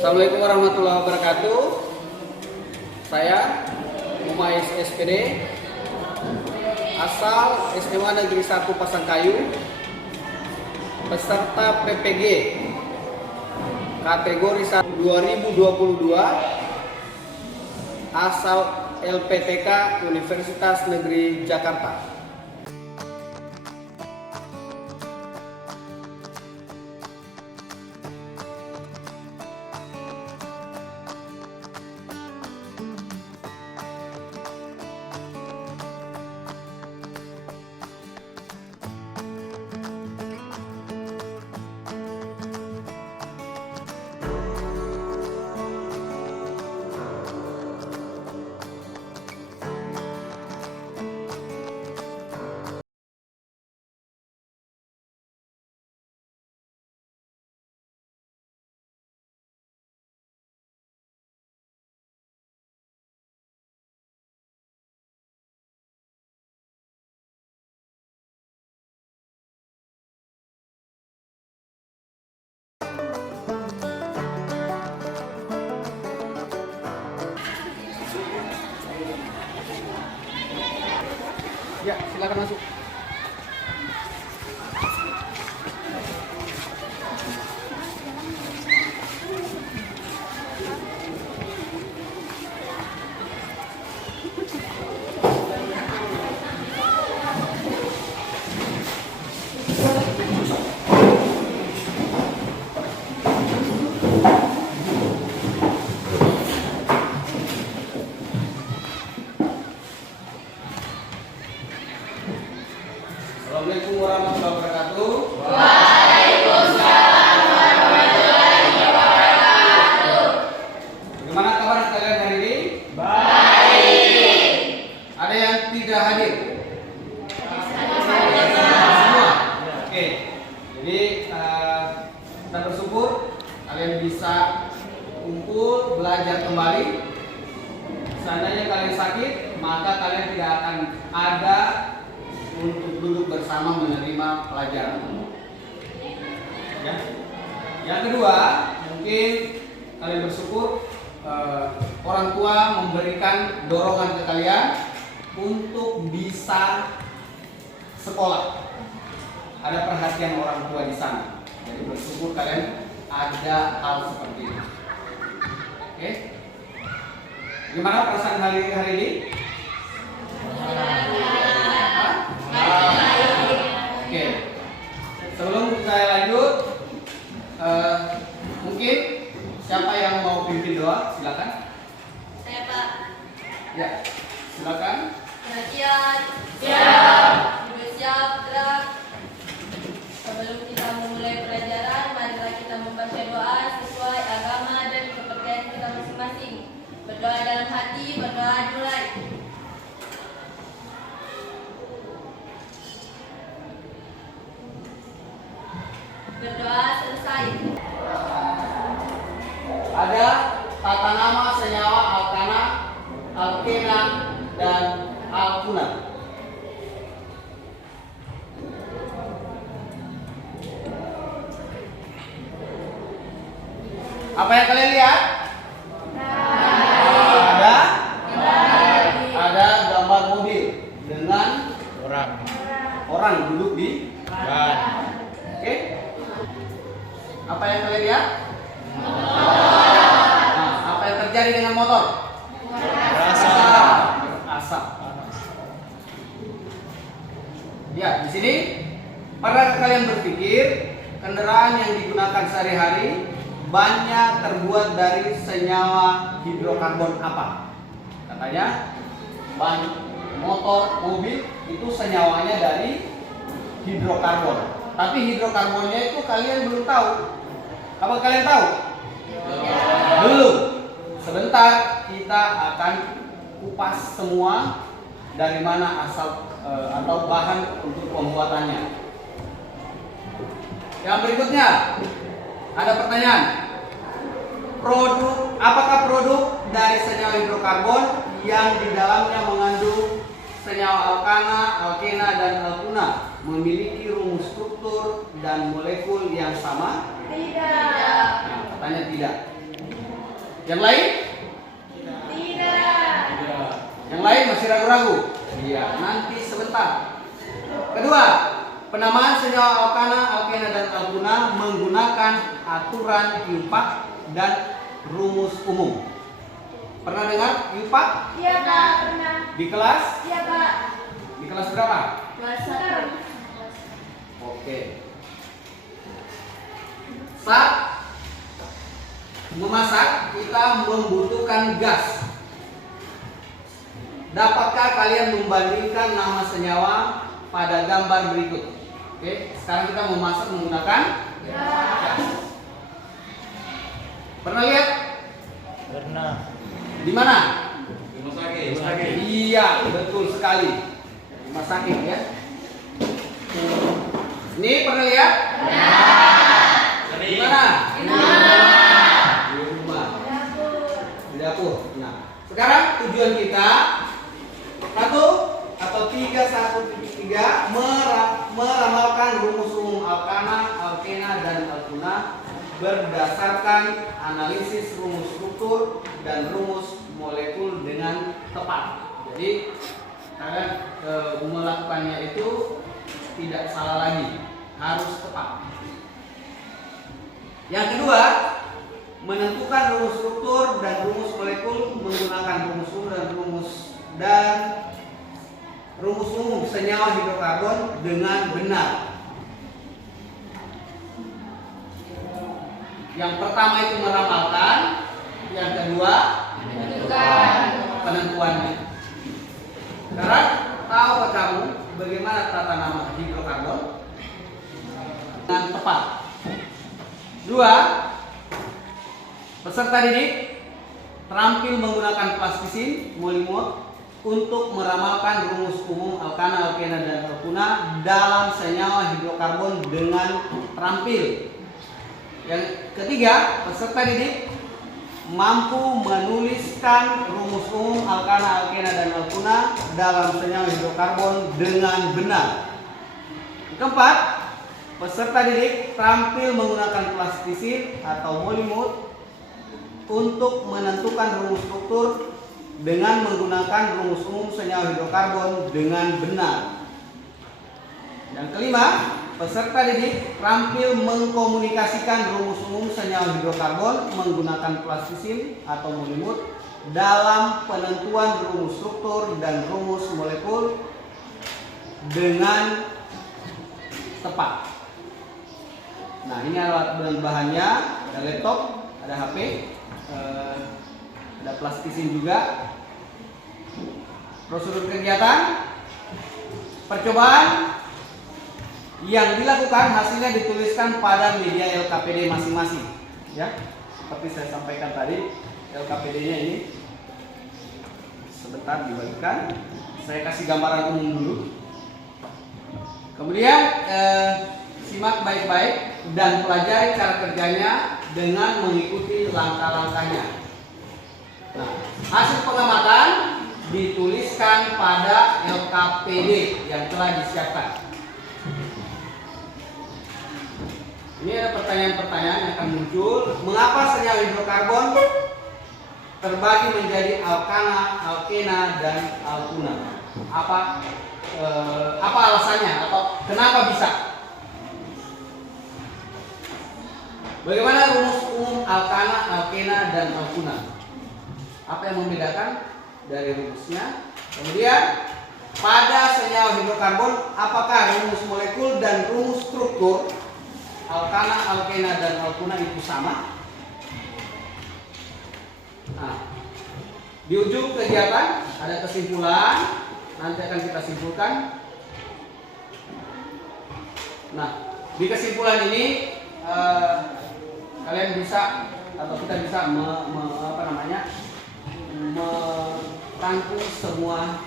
Assalamualaikum warahmatullahi wabarakatuh. Saya Umais SPD, asal SMA Negeri 1 Pasangkayu, peserta PPG kategori 2022, asal LPTK Universitas Negeri Jakarta. Ya, silakan masuk. Assalamualaikum warahmatullahi wabarakatuh. Waalaikumsalam warahmatullahi wabarakatuh. Bagaimana kabar kalian hari ini? Baik. Ada yang tidak hadir? Sama-sama. Semua? Oke. Jadi kita bersyukur kalian bisa kumpul belajar kembali. Seandainya kalian sakit, maka kalian tidak akan ada untuk duduk bersama menerima pelajaran. Ya. Yang kedua, mungkin kalian bersyukur orang tua memberikan dorongan ke kalian untuk bisa sekolah. Ada perhatian orang tua di sana. Jadi bersyukur kalian ada hal seperti ini. Oke? Gimana perasaan hari ini? Oke, sebelum saya lanjut, mungkin siapa yang mau pimpin doa, silakan. Saya Pak. Ya, silakan. Perhatian. Siap. Ibu siap, gerak. Sebelum kita memulai pelajaran, marilah kita membaca doa sesuai agama dan kepercayaan kita masing-masing. Berdoa dalam hati, berdoa dimulai. Berdoa selesai. Ada tata nama senyawa alkana, alkena, dan alkuna. Apa yang kalian lihat? Ada gambar mobil dengan orang duduk di ban. Oke? Apa yang kalian lihat? Nah, apa yang terjadi dengan motor? Asap. Ya, di sini pada kalian berpikir kendaraan yang digunakan sehari-hari banyak terbuat dari senyawa hidrokarbon apa? Katanya ban motor, mobil itu senyawanya dari hidrokarbon. Tapi hidrokarbonnya itu kalian belum tahu. Apa kalian tahu? Belum. Sebentar kita akan kupas semua dari mana asal atau bahan untuk pembuatannya. Yang berikutnya ada pertanyaan. Apakah produk dari senyawa hidrokarbon yang di dalamnya mengandung senyawa alkana, alkena, dan alkuna memiliki rumus struktur dan molekul yang sama? Tidak. Nah, katanya tidak. Yang lain? Tidak. Yang lain masih ragu-ragu? Iya, nanti sebentar. Kedua, penamaan senyawa alkana, alkena, dan alkuna menggunakan aturan IUPAC dan rumus umum. Pernah dengar IUPAC? Iya, Kak. Pernah. Di kelas? Iya, Kak. Di kelas berapa? Kelas 1. Oke. Saat memasak, kita membutuhkan gas. Dapatkah kalian membandingkan nama senyawa pada gambar berikut? Oke, sekarang kita memasak menggunakan gas. Pernah lihat? Pernah. Di mana? Rumah sakit. Iya, betul sekali. Rumah sakit ya. Ini pernah lihat? Di mana? Di rumah. Di dapur. Nah, sekarang tujuan kita 1.3 meramalkan rumus umum alkana, alkena, dan alkuna berdasarkan analisis rumus struktur dan rumus molekul dengan tepat. Jadi kalian melakukannya itu tidak salah lagi, harus tepat. Yang kedua, menentukan rumus struktur dan rumus molekul menggunakan rumus umum dan rumus umum senyawa hidrokarbon dengan benar. Yang pertama itu meramalkan, yang kedua penentuannya. Sekarang tahukah kamu bagaimana tata nama hidrokarbon dengan tepat? 2. Peserta didik terampil menggunakan plastisin molimot untuk meramalkan rumus umum alkana, alkena, dan alkuna dalam senyawa hidrokarbon dengan terampil. Yang ketiga, peserta didik mampu menuliskan rumus umum alkana, alkena, dan alkuna dalam senyawa hidrokarbon dengan benar. Yang keempat, peserta didik terampil menggunakan plastisin atau molimot untuk menentukan rumus struktur dengan menggunakan rumus umum senyawa hidrokarbon dengan benar. Yang kelima, peserta didik terampil mengkomunikasikan rumus umum senyawa hidrokarbon menggunakan plastisin atau molimot dalam penentuan rumus struktur dan rumus molekul dengan tepat. Nah, ini alat bahan-bahannya, ada laptop, ada HP, ada plastisin juga. Prosedur kegiatan percobaan yang dilakukan hasilnya dituliskan pada media LKPD masing-masing, ya. Seperti saya sampaikan tadi, LKPD-nya ini sebentar dibagikan. Saya kasih gambaran umum dulu. Kemudian simak baik-baik dan pelajari cara kerjanya dengan mengikuti langkah-langkahnya. Nah, hasil pengamatan dituliskan pada LKPD yang telah disiapkan. Ini ada pertanyaan-pertanyaan yang akan muncul. Mengapa senyawa hidrokarbon terbagi menjadi alkana, alkena, dan alkuna? Apa alasannya atau kenapa bisa? Bagaimana rumus umum alkana, alkena, dan alkuna? Apa yang membedakan dari rumusnya? Kemudian pada senyawa hidrokarbon, apakah rumus molekul dan rumus struktur alkana, alkena, dan alkuna itu sama? Nah, di ujung kegiatan ada kesimpulan, nanti akan kita simpulkan. Nah, di kesimpulan ini kalian bisa atau kita bisa merangkum semua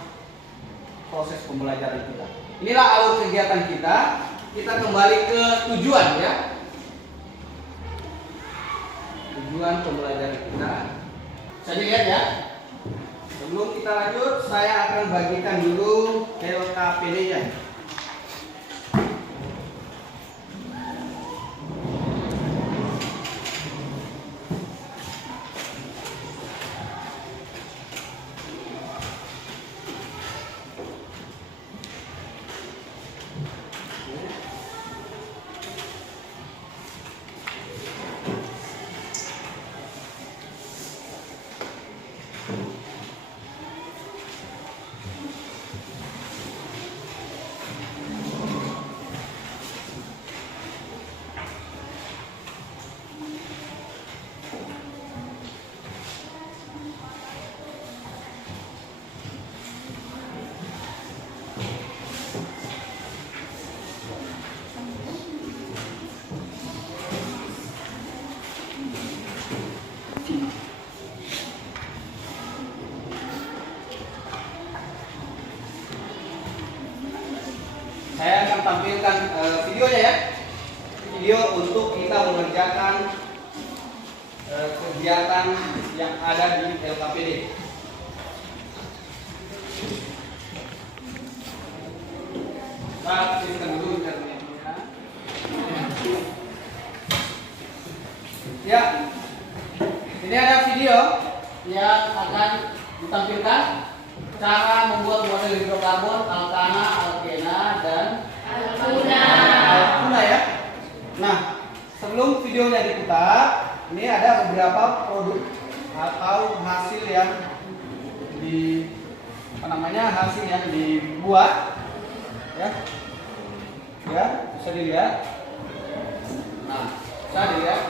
proses pembelajaran kita. Inilah alur kegiatan kita. Kita kembali ke tujuan, ya. Tujuan pembelajaran kita. Bisa dilihat ya. Sebelum kita lanjut, saya akan bagikan dulu LKPD-nya. Saya akan tampilkan videonya ya. Video untuk kita mengerjakan kegiatan yang ada di LKPD. Kita pilihkan dulu internetnya. Ya, ini ada video yang akan ditampilkan cara membuat model hidrokarbon alkana, alkena, dan alkuna ya. Nah, sebelum videonya diputar, ini ada beberapa produk atau hasil yang hasil yang dibuat ya. Ya, bisa dilihat. Nah, bisa dilihat.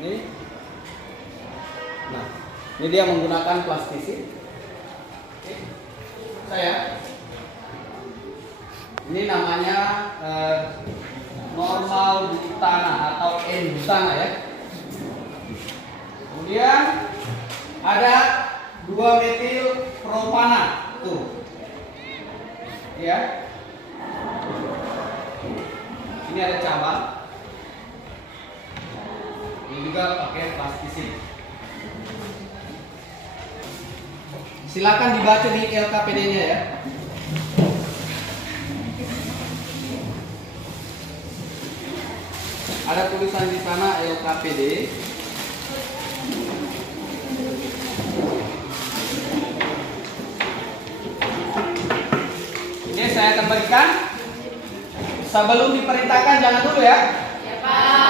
Ini. Nah, ini dia menggunakan plastisit. Oke. Ini namanya normal butana atau N-butana ya. Kemudian ada 2 metil propana tuh. Ya. Ini ada cabang. Ini juga pakai plastisit. Silakan dibaca di LKPD-nya ya. Ada tulisan di sana LKPD. Ini saya akan berikan. Sebelum diperintahkan jangan dulu ya. Ya, Pak.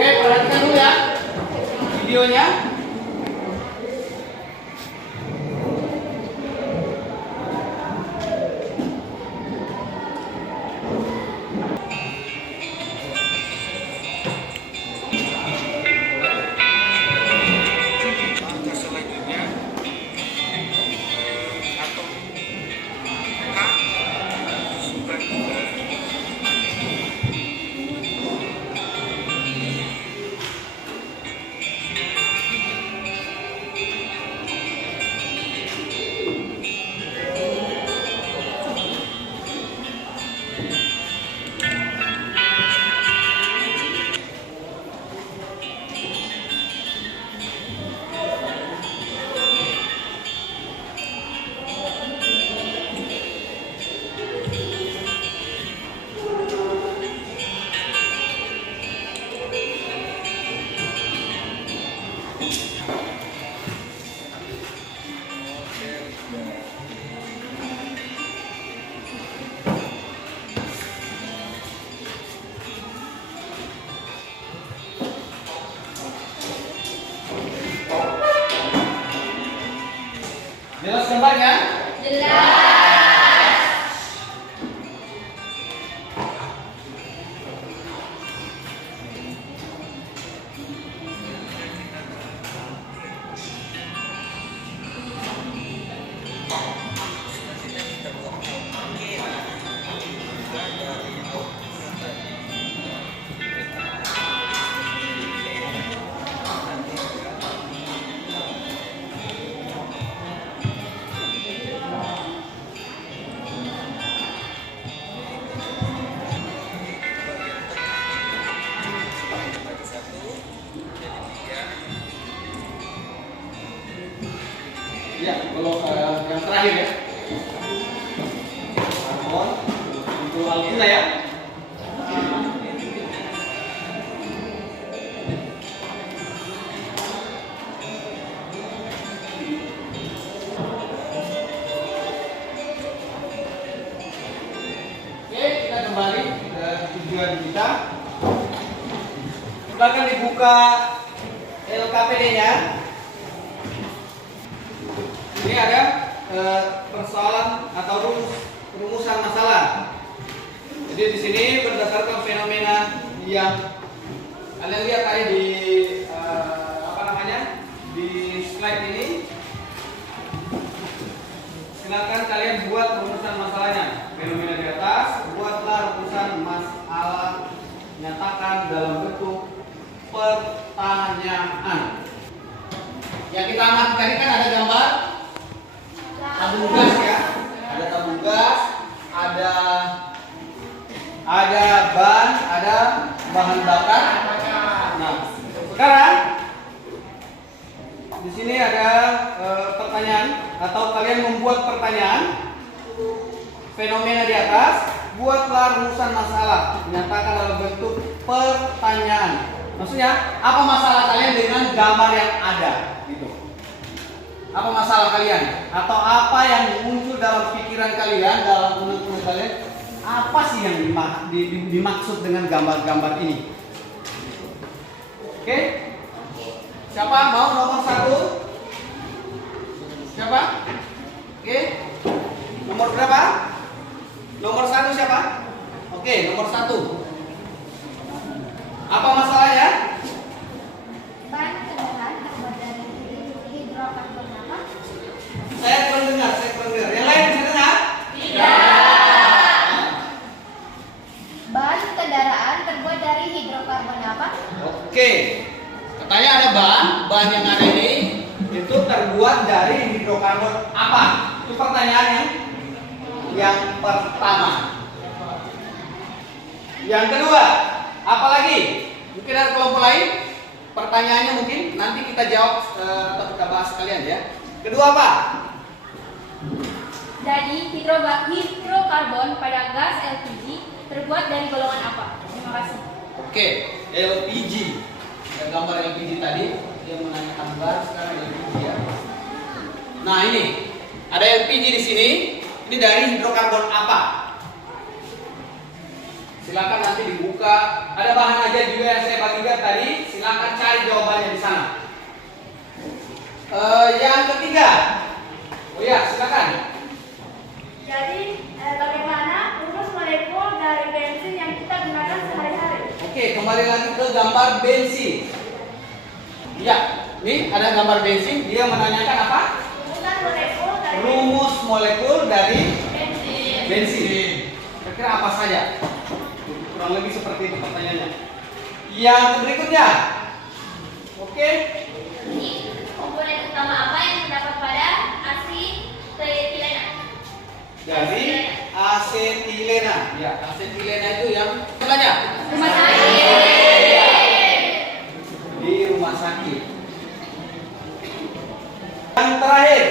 Oke, perhatikan dulu ya videonya. Selanjutnya atom K sudah Jelas gambarnya? Jelas. kita ya. Oke, kita kembali ke tujuan kita. Silakan dibuka LKPD-nya. Ini ada persoalan atau rumusan masalah. Jadi di sini berdasarkan fenomena yang kalian lihat tadi di di slide ini, silakan kalian buat rumusan masalahnya. Fenomena di atas, buatlah rumusan masalah, nyatakan dalam bentuk pertanyaan. Yang kita amati tadi kan ada gambar tabung gas ya, ada tabung gas, ada ban, ada bahan bakar. Nah, sekarang di sini ada pertanyaan atau kalian membuat pertanyaan. Fenomena di atas, buatlah rumusan masalah, nyatakan dalam bentuk pertanyaan. Maksudnya apa masalah kalian dengan gambar yang ada? Gitu. Apa masalah kalian? Atau apa yang muncul dalam pikiran kalian, dalam menurut kalian? Apa sih yang dimaksud dengan gambar-gambar ini? Oke? Siapa mau nomor 1? Siapa? Oke? Nomor berapa? Nomor 1 siapa? Oke, nomor 1. Apa masalahnya? Ban kendaraan terbuat dari hidrokarbon apa? Saya kurang dengar. Yang lain bisa dengar? Ban kendaraan terbuat dari hidrokarbon apa? Oke. Katanya ada ban yang ada ini itu terbuat dari hidrokarbon apa? Itu pertanyaannya yang pertama. Yang kedua, apa lagi? Mungkin ada kelompok lain? Pertanyaannya mungkin nanti kita jawab atau kita bahas sekalian ya. Kedua apa? Dari hidrokarbon pada gas LPG terbuat dari golongan apa? Terima kasih. Oke, LPG. Ada gambar LPG tadi yang menanyakan gambar, sekarang LPG ya. Nah ini ada LPG di sini. Ini dari hidrokarbon apa? Silakan nanti dibuka. Ada bahan aja juga yang saya bagikan tadi. Silakan cari jawabannya di sana. Yang ketiga, oh ya silakan. Jadi bagaimana rumus molekul dari bensin yang kita gunakan sehari-hari? Oke, kembali lagi ke gambar bensin. Ya, ini ada gambar bensin. Dia menanyakan apa? Rumusan molekul dari Rumus molekul dari bensin. bensin. Kira-kira apa saja? Kurang lebih seperti itu pertanyaannya. Yang berikutnya. Oke. Ini komponen utama apa yang terdapat pada asetilena? Dari asetilena. Ya, asetilena itu yang banyak Rumah sakit. di rumah sakit. Yang terakhir.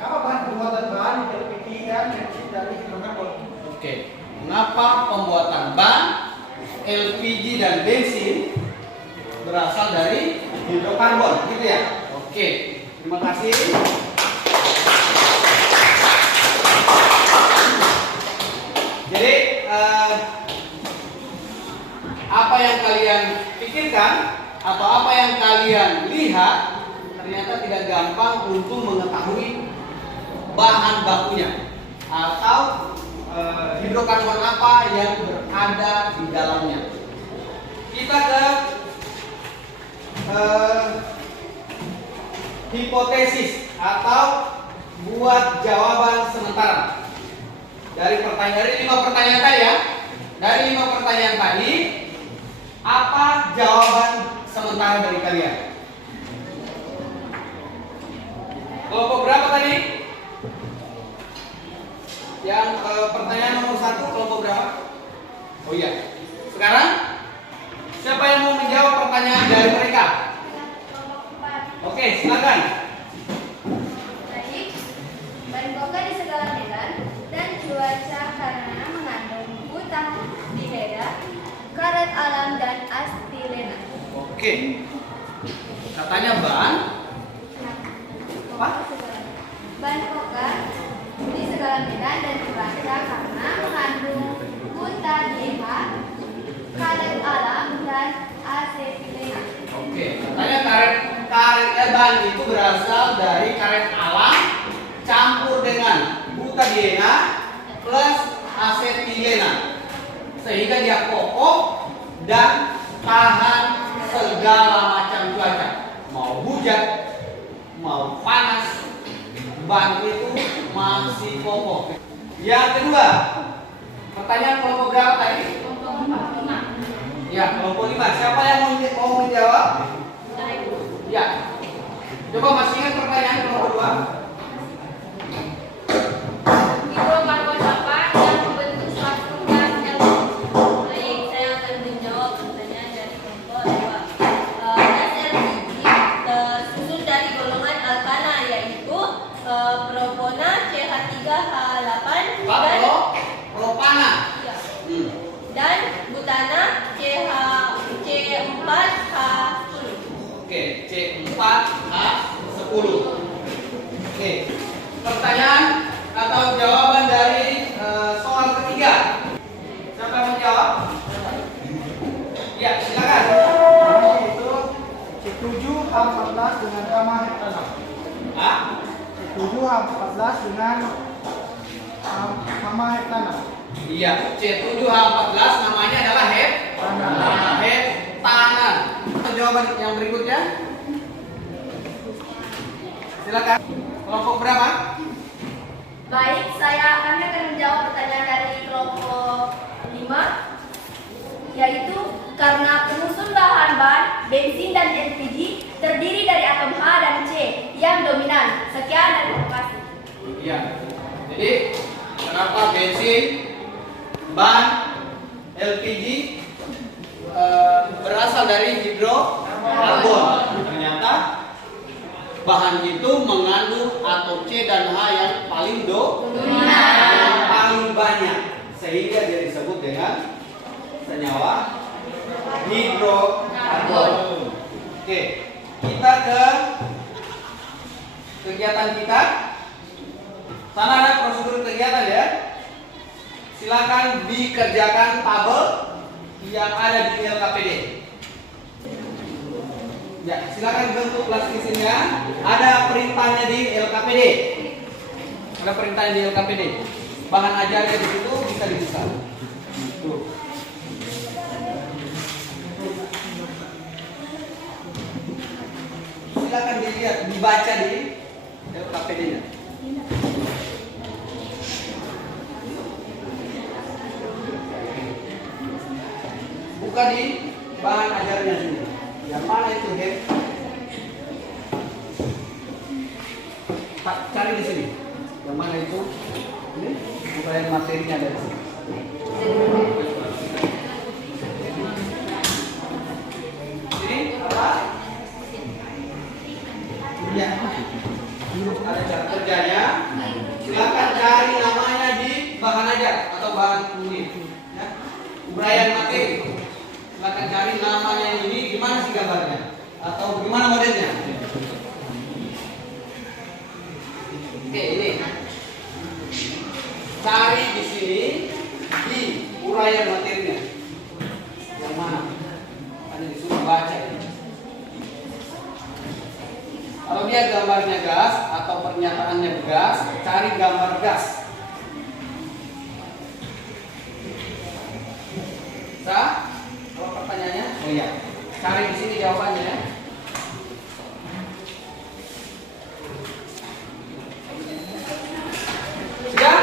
Apa bahan pembuatan bahan LPG dan bensin dari hidrokarbon? Oke. Mengapa pembuatan ban, LPG dan bensin berasal dari hidrokarbon, gitu ya? Oke. Terima kasih. Jadi apa yang kalian pikirkan atau apa yang kalian lihat ternyata tidak gampang untuk mengetahui bahan bakunya atau hidrokarbon apa yang berada di dalamnya. Kita ke hipotesis atau buat jawaban sementara. Dari 5 pertanyaan tadi ya. Dari 5 pertanyaan tadi, apa jawaban sementara dari kalian? Kelompok berapa tadi? Yang pertanyaan nomor 1 kelompok berapa? Oh iya. Sekarang siapa yang mau menjawab pertanyaan dari mereka? Oke, silakan. Baik, ban bakar di segala medan dan cuaca karena mengandung butadiheda, karet alam dan astilena. Oke. Katanya bahan apa? Bahan pokok di segala medan dan dibaca karena mengandung butadiha, karet alam dan asetilena. Oke. Katanya karet bahan itu berasal dari karet alam campur dengan butadiena plus asetilena, sehingga dia kokoh dan tahan segala macam cuaca, mau hujan, mau panas, bahan itu masih kokoh. Yang kedua, pertanyaan kelompok berapa tadi? Ya, kelompok 5. Siapa yang mau menjawab? Ya. Coba masih ingat pertanyaan kelompok 2? Hidrokarbon apa yang membentuk suatu gas LPG? Baik, saya akan menjawab pertanyaan dari kelompok 2. Gas LPG tersusun dari golongan alkana, yaitu propana CH3H8 dan Propana. ya, dan butana C4H10. Oke, C4H10. Oke. Pertanyaan atau jawaban dari soal ketiga. Siapa yang menjawab? Ya, silakan. Itu C7H14 dengan gamma heptana. Ah, C7H14 dengan gamma heptana. iya, C7H14 namanya adalah heptanan. Jawaban yang berikutnya. Silakan. Kelompok berapa? Baik, kami akan menjawab pertanyaan dari kelompok 5, yaitu karena penyusun bahan-bahan bensin dan LPG terdiri dari atom H dan C yang dominan. Sekian dan terima kasih. Iya. Jadi kenapa bensin, ban, LPG berasal dari hidrokarbon? Ternyata bahan itu mengandung atom C dan H yang paling yang paling banyak, sehingga dia disebut dengan senyawa hidrokarbon. Oke, kita ke kegiatan kita. Sana ada prosedur kegiatan ya. Silakan dikerjakan tabel yang ada di LKPD. Ya, silakan bentuk plastisinnya. Ada perintahnya di LKPD. Ada perintahnya di LKPD. Bahan ajarnya di situ bisa dibuka. Tuh. Silakan dilihat, dibaca di LKPD-nya. Buka di bahan ajarnya sini. Yang mana itu, Gen? Cari di sini. Yang mana itu? Ini bukan materinya dari sini. Ini apa? Ya. Ada cara kerjanya. Silakan cari namanya di bahan ajar atau bahan kulit. Ya. Uraian materi. Silakan cari namanya ini, gimana sih gambarnya atau gimana modelnya. Oke, ini cari di sini di uraian materinya yang mana, ada disuruh baca ini. Kalau dia gambarnya gas atau pernyataannya gas, cari gambar gas. Sah? Pertanyaannya? Oh iya. Cari di sini jawabannya ya. Sudah?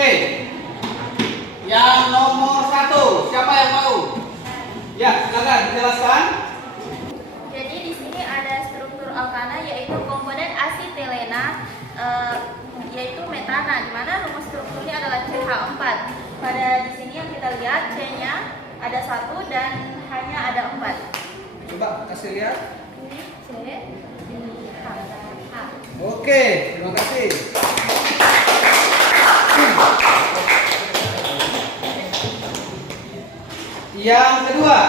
Oke. Yang nomor 1, siapa yang mau? Ya, silakan dijelaskan. Jadi di sini ada struktur alkana yaitu komponen asetilena yaitu metana, di mana rumus strukturnya adalah CH4. Pada di sini yang kita lihat C-nya ada 1 dan H-nya ada 4. Coba kasih lihat. Ini C, ini H. Oke, terima kasih. Yang kedua,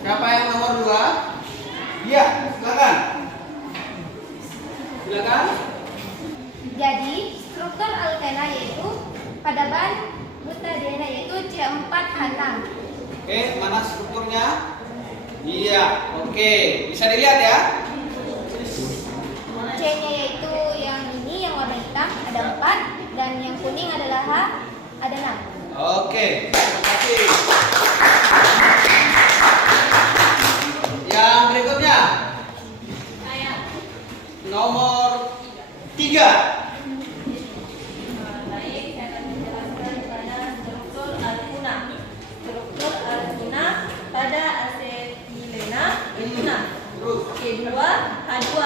siapa yang nomor 2? Iya, silakan. Silakan. Jadi struktur alkena yaitu pada bahan butadiena yaitu C4H6. Oke, mana strukturnya? Iya, oke. Bisa dilihat ya. C-nya yaitu yang ini yang warna hitam ada 4 dan yang kuning adalah H ada 6. Oke, terima kasih. Yang berikutnya, nomor 3. Baik, saya akan menjelaskan pada struktur alkuna. Struktur alkuna pada asetilena itu C2, H2.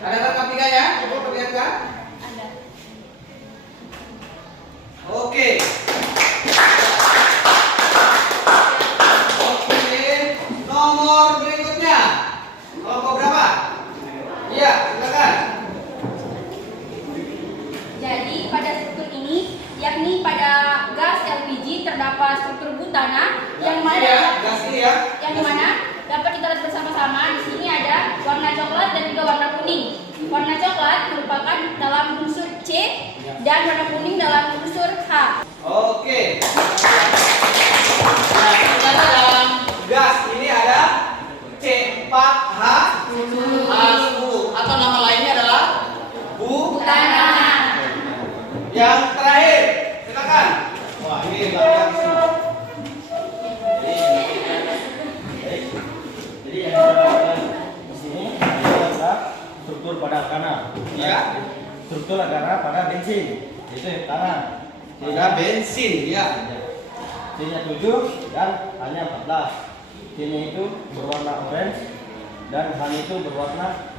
Ada rekam 3-nya? Coba perlihatkan. Ada. Oke. Oke, nomor berikutnya. Kelompok berapa? Iya, silakan. Jadi pada struktur ini yakni pada gas LPG terdapat struktur butana yang mana Ya, gas ini ya. yang dimana dapat kita lihat bersama-sama. Di sini ada warna coklat dan juga warna kuning. Warna coklat merupakan dalam unsur C dan warna kuning dalam unsur H. Oke. Nah, ternyata dalam gas ini ada C4H10 atau nama lainnya adalah Butana. Yang terakhir, silakan. Wah, ini banyak sih. Jadi yang kita di sini adalah struktur pada alkana. Ya. Struktur alkana pada bensin, itu heptana. Pada bensin, ya. C-nya 7 dan H-nya 14. C-nya itu berwarna orange dan H-nya itu berwarna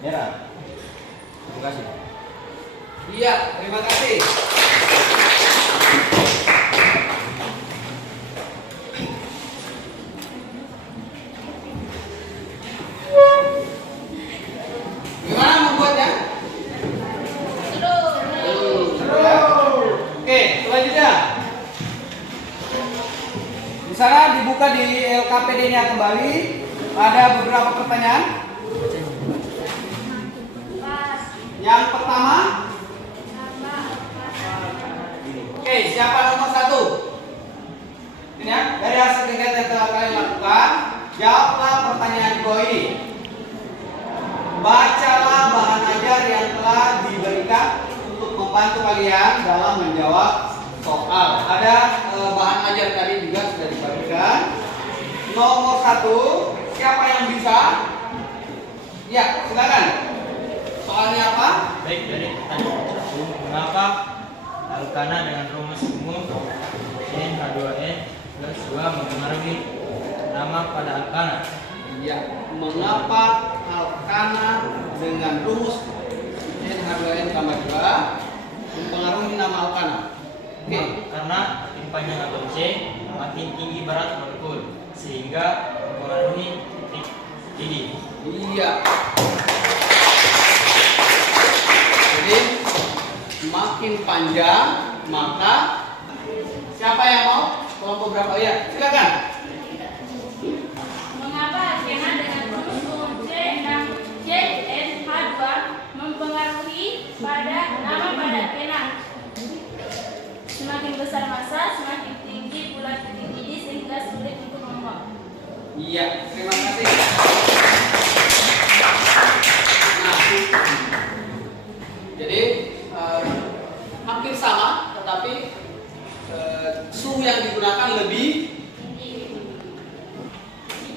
merah. Terima kasih. Iya, terima kasih. Gimana membuatnya? Oke, selanjutnya. Di sana dibuka di LKPD-nya kembali. Ada beberapa pertanyaan. Yang pertama, oke, siapa nomor 1? Ini ya, dari hasil kegiatan yang telah kalian lakukan, jawablah pertanyaan di bawah ini. Bacalah bahan ajar yang telah diberikan untuk membantu kalian dalam menjawab soal. Ada bahan ajar tadi juga sudah dibagikan. Nomor 1, siapa yang bisa? Ya, silakan. Soalnya apa? Baik, dari pertanyaan 1, mengapa alkana dengan rumus umum NH2N plus 2 mempengaruhi nama pada alkana? Ya, mengapa alkana dengan rumus NH2N tambah 2 mempengaruhi nama alkana? Oke. Karena titik panjang atom C makin tinggi berat molekul sehingga mempengaruhi titik tinggi. Iya. Jadi makin panjang maka siapa yang mau? Kelompok berapa? Ya, silakan. Mengapa alkena dengan rumus umum CNH2 mempengaruhi pada nama pada alkena? Semakin besar massa, semakin tinggi pula titik didih sehingga sulit untuk menguap. Iya, terima kasih. Nah, jadi hampir sama, tetapi suhu yang digunakan lebih.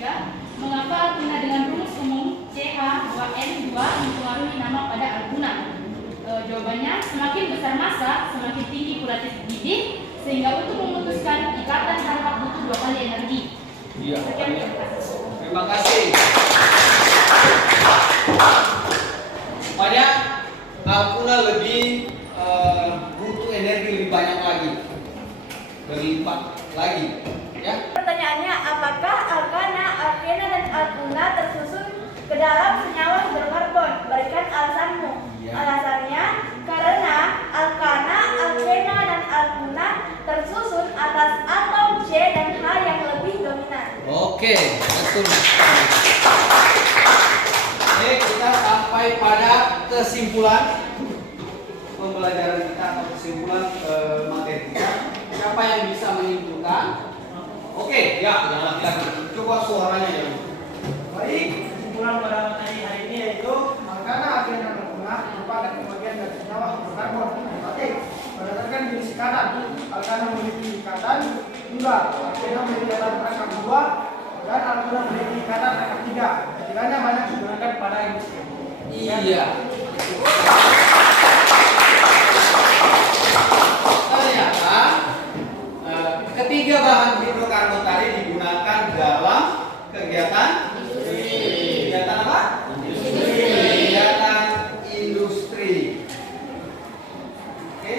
3. Mengapa alkena dengan rumus umum CH2N2 mempengaruhi nama pada alkuna? Jawabannya, semakin besar massa, semakin dididik sehingga untuk memutuskan ikatan tanpa butuh 2 kali energi. Iya. Sekian, terima kasih. Terima kasih. Rupanya Alkuna lebih butuh energi lebih banyak lagi, berlipat lagi, ya. Pertanyaannya, apakah alkana, alkena, dan alkuna tersusun ke dalam senyawa hidrokarbon? Berikan alasanmu. Iya. Alasannya, karena alkana, alkena, dan alkuna tersusun atas atom C dan H yang lebih dominan. Oke, betul. Oke, kita sampai pada kesimpulan pembelajaran kita atau kesimpulan materi kita. Siapa yang bisa menyimpulkan? Oke, ya, yang laki-laki. Coba suaranya ya. Baik, kesimpulan pada materi hari ini yaitu alkana, alkena, dan alkuna merupakan pembagian dari senyawa hidrokarbon aromatik berdasarkan jenis ikatan. Alkana memiliki ikatan tunggal, alkena memiliki ikatan rangka 2, dan alkuna memiliki ikatan rangka 3. Ketiganya banyak digunakan pada industri. Iya. Ternyata ketiga bahan hidrokarbon tadi digunakan dalam kegiatan kegiatan apa? Kegiatan industri. Oke.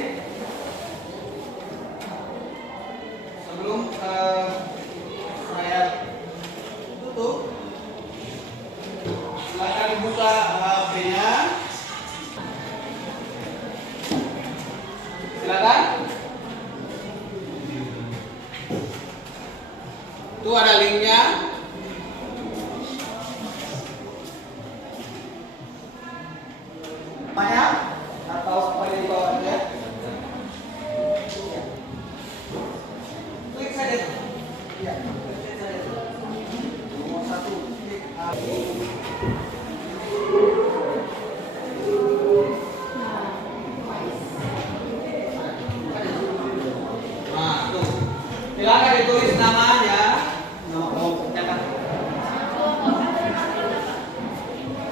Sebelum saya tutup, silakan buka HP-nya. Silakan. Itu ada linknya. Banyak atau apa di bawahnya? Klik saja. Iya, klik saja. Nomor 1 klik Nah, tuh. Silakan ditulis namanya, nama kelompoknya kan.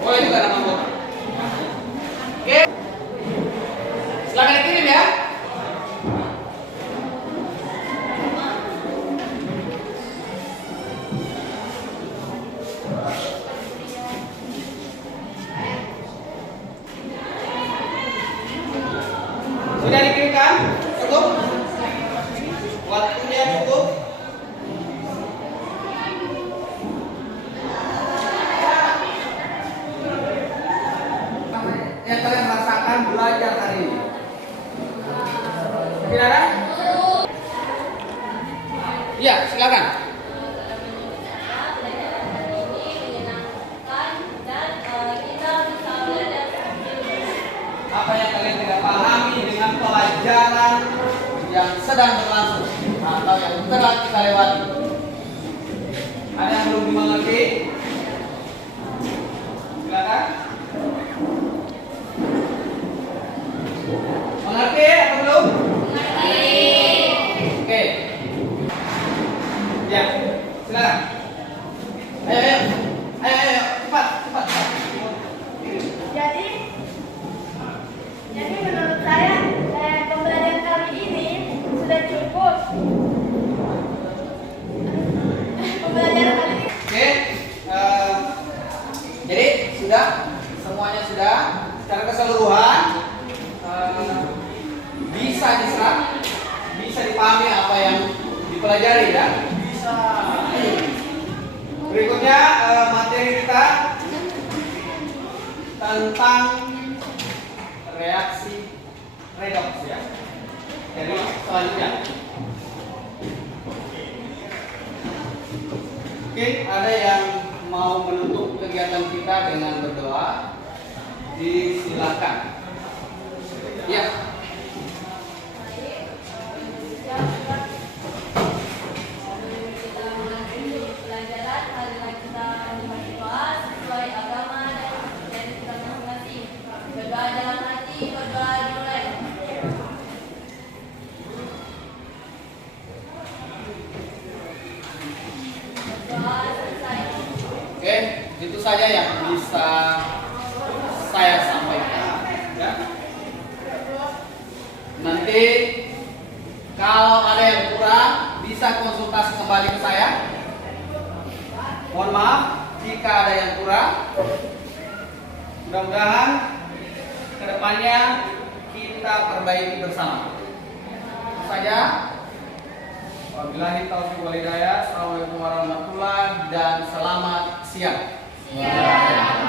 Boleh juga nama kelompok. Oke. Silakan dikirim ya. Sudah dikirimkan? Cukup? Waktunya cukup? Yang kalian rasakan belajar hari ini? Tidak ada? Iya, silakan. Apa yang kalian tidak pahami dengan pelajaran yang sedang berlangsung atau yang telah kita lewati? Ada yang belum dimengerti? Silakan. Mengerti atau belum? Oke. Ya, silakan. Ayo, cepat. Jadi menurut saya pembelajaran kali ini sudah cukup. Pembelajaran kali ini. Oke. Jadi sudah semuanya sudah secara keseluruhan bisa diserap, bisa dipahami apa yang dipelajari ya. Bisa. Berikutnya materi kita tentang reaksi redoks ya. Jadi selanjutnya. Mungkin ada yang mau menutup kegiatan kita dengan berdoa, disilakan. Ya. Pelajaran marilah kita berdoa sesuai agama dan kepercayaan kita masing-masing. Berdoa dalam hati, berdoa dimulai. Berdoa selesai. Oke, itu saja yang bisa saya sampaikan. Ya. Nanti Kalau ada yang kurang, bisa konsultasi kembali ke saya. Mohon maaf jika ada yang kurang. Mudah-mudahan kedepannya kita perbaiki bersama. Itu saja. Wabillahi taufiq wal hidayah. Assalamualaikum warahmatullahi dan selamat siang. Siap.